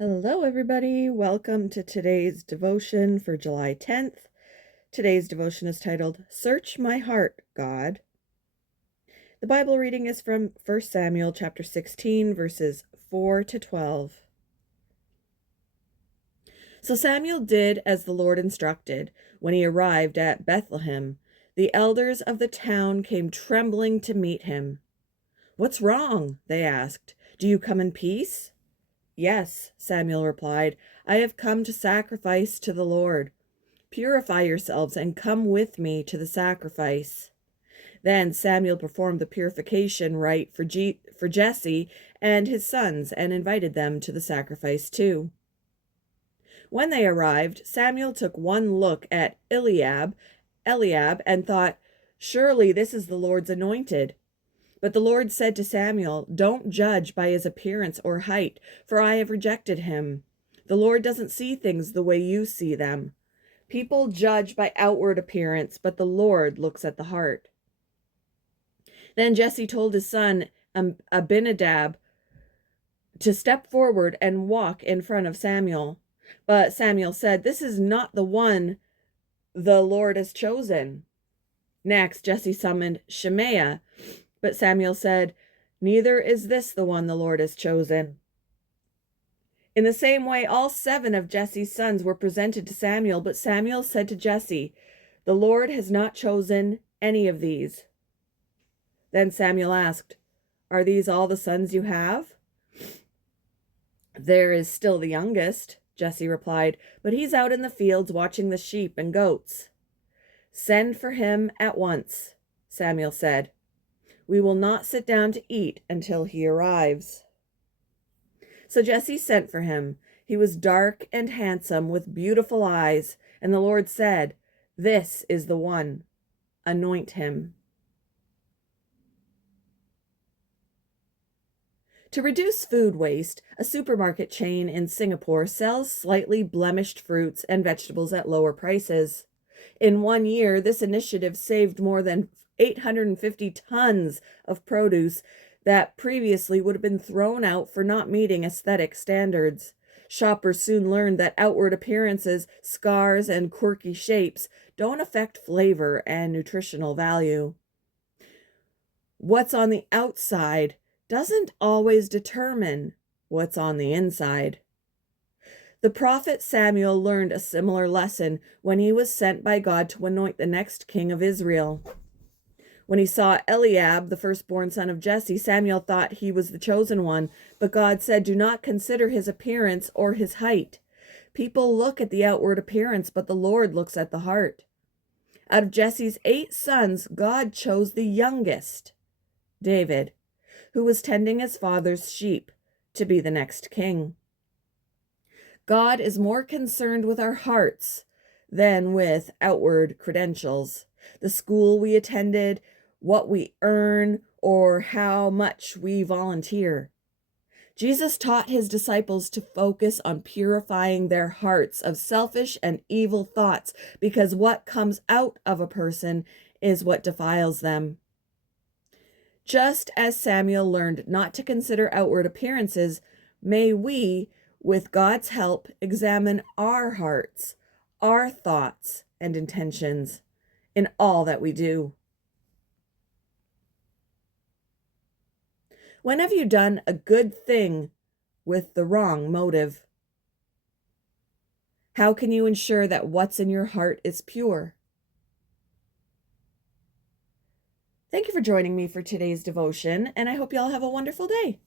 Hello, everybody. Welcome to today's devotion for July 10th. Today's devotion is titled, Search My Heart, God. The Bible reading is from 1 Samuel chapter 16, verses 4 to 12. So Samuel did as the Lord instructed. When he arrived at Bethlehem, the elders of the town came trembling to meet him. "What's wrong?" they asked. "Do you come in peace?" "Yes," Samuel replied, "I have come to sacrifice to the Lord. Purify yourselves and come with me to the sacrifice." Then Samuel performed the purification rite for Jesse and his sons and invited them to the sacrifice too. When they arrived, Samuel took one look at Eliab, and thought, "Surely this is the Lord's anointed." But the Lord said to Samuel, "Don't judge by his appearance or height, for I have rejected him. The Lord doesn't see things the way you see them. People judge by outward appearance, but the Lord looks at the heart." Then Jesse told his son Abinadab to step forward and walk in front of Samuel. But Samuel said, "This is not the one the Lord has chosen." Next, Jesse summoned Shemaiah. But Samuel said, "Neither is this the one the Lord has chosen." In the same way, all 7 of Jesse's sons were presented to Samuel, but Samuel said to Jesse, "The Lord has not chosen any of these." Then Samuel asked, "Are these all the sons you have?" "There is still the youngest," Jesse replied, "but he's out in the fields watching the sheep and goats." "Send for him at once," Samuel said. "We will not sit down to eat until he arrives." So Jesse sent for him. He was dark and handsome with beautiful eyes, and the Lord said, "This is the one. Anoint him." To reduce food waste, a supermarket chain in Singapore sells slightly blemished fruits and vegetables at lower prices. In 1 year, this initiative saved more than 850 tons of produce that previously would have been thrown out for not meeting aesthetic standards. Shoppers soon learned that outward appearances, scars, and quirky shapes don't affect flavor and nutritional value. What's on the outside doesn't always determine what's on the inside. The prophet Samuel learned a similar lesson when he was sent by God to anoint the next king of Israel. When he saw Eliab, the firstborn son of Jesse, Samuel thought he was the chosen one, but God said, "Do not consider his appearance or his height. People look at the outward appearance, but the Lord looks at the heart." Out of Jesse's 8 sons, God chose the youngest, David, who was tending his father's sheep, to be the next king. God is more concerned with our hearts than with outward credentials, the school we attended, what we earn, or how much we volunteer. Jesus taught his disciples to focus on purifying their hearts of selfish and evil thoughts, because what comes out of a person is what defiles them. Just as Samuel learned not to consider outward appearances, may we, with God's help, examine our hearts, our thoughts, and intentions in all that we do. When have you done a good thing with the wrong motive? How can you ensure that what's in your heart is pure? Thank you for joining me for today's devotion, and I hope you all have a wonderful day.